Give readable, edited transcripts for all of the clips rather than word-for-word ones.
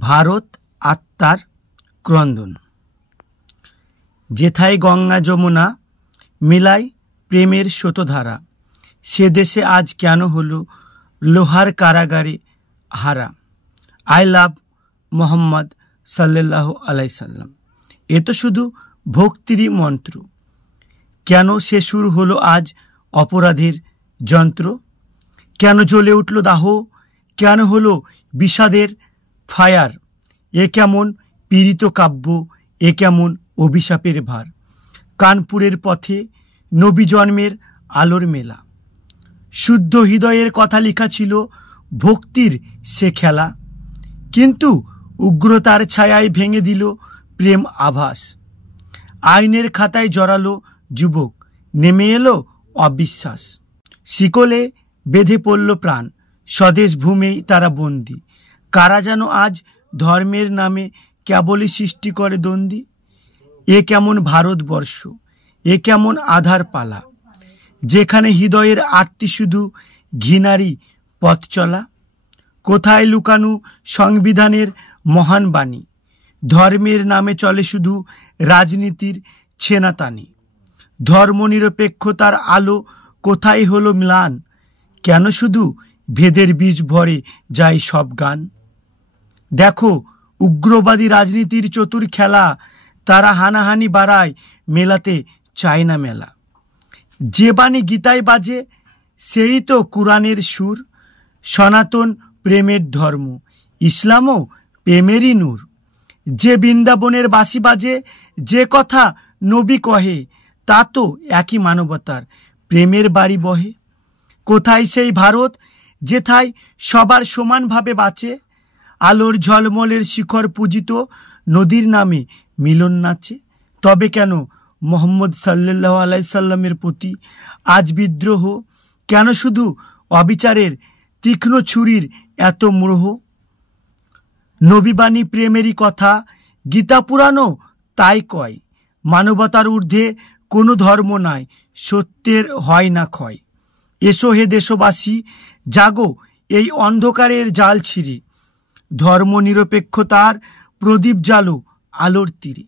ভারত আত্মার ক্রন্দন। যেথায় গঙ্গা যমুনা মিলাই প্রেমের স্রোতধারা, সে দেশে আজ কেন হলো লোহার কারাগারে হারা। আই লাভ মোহাম্মদ সাল্লাল্লাহু আলাইহি সাল্লাম। এ তো শুধু ভক্তিরই মন্ত্র, কেন সে সুর হলো আজ অপরাধের যন্ত্র? কেন জ্বলে উঠল দাহ, কেন হলো বিষাদের ফায়ার? এ কেমন পীড়িত কাব্য, এ কেমন অভিশাপের ভার? কানপুরের পথে নবী জন্মের আলোর মেলা, শুদ্ধ হৃদয়ের কথা লেখা ছিল ভক্তির সে খেলা, কিন্তু উগ্রতার ছায়ায় ভেঙে দিল প্রেম আভাস। আইনের খাতায় জড়ালো যুবক, নেমে এলো অবিশ্বাস। শিকলে বেঁধে পড়ল প্রাণ, স্বদেশ ভূমেই তারা বন্দী। কারা যেন আজ ধর্মের নামে কেবলই সৃষ্টি করে দ্বন্দ্বী। এ কেমন ভারতবর্ষ, এ কেমন আধার পালা, যেখানে হৃদয়ের আরতি শুধু ঘৃণারই পথ চলা। কোথায় লুকানো সংবিধানের মহান বাণী? ধর্মের নামে চলে শুধু রাজনীতির ছেনাতানি। ধর্মনিরপেক্ষতার আলো কোথায় হলো ম্লান? কেন শুধু ভেদের বীজ ভরে যায় সব গান? দেখো উগ্রবাদী রাজনীতির চতুর খেলা, তারা হানাহানি বাড়ায়, মেলাতে চায় না মেলা। যে বাণী গীতায় বাজে, সেই তো কুরআনের সুর। সনাতন প্রেমের ধর্ম, ইসলামও প্রেমেরই নূর। যে বৃন্দাবনের বাঁশি বাজে, যে কথা নবী কহে, তা তো একই মানবতার প্রেমের বাড়ি বহে। কোথায় সেই ভারত, যেথায় সবার সমানভাবে বাঁচে? আলোর ঝলমলের শিখর পূজিত, নদীর নামে মিলন নাচে। তবে কেন মোহাম্মদ সাল্লাল্লাহু আলাইহি সাল্লামের প্রতি আজ বিদ্রোহ? কেন শুধু অবিচারের তীক্ষ্ণ ছুরির এত মোহ? নবীবাণী প্রেমেরই কথা, গীতা পুরাণও তাই কয়। মানবতার ঊর্ধ্বে কোনো ধর্ম নাই, সত্যের হয় না ক্ষয়। এসো হে দেশবাসী, জাগো এই অন্ধকারের জাল ছিঁড়ে। ধর্ম নিরপেক্ষতার প্রদীপ জ্বালো আলোর তীরে।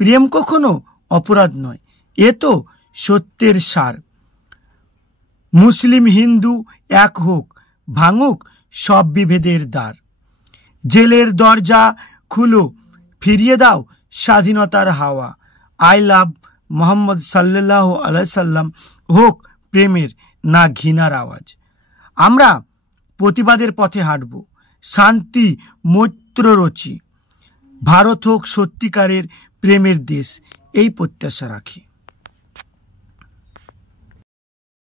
প্রেম কখনো অপরাধ নয়, এ তো সত্যের সার। মুসলিম হিন্দু এক হোক, ভাঙুক সব বিভেদের দ্বার। জেলের দরজা খুলো, ফিরিয়ে দাও স্বাধীনতার হাওয়া। আই লাভ মোহাম্মদ সাল্লাল্লাহু আলাইহি সাল্লাম, হোক প্রেমের না ঘৃণার আওয়াজ। আমরা প্রতিবাদের পথে হাঁটব, শান্তি মৈত্র রচি। ভারত হোক সত্যিকারের প্রেমের দেশ, এই প্রত্যাশা রাখি।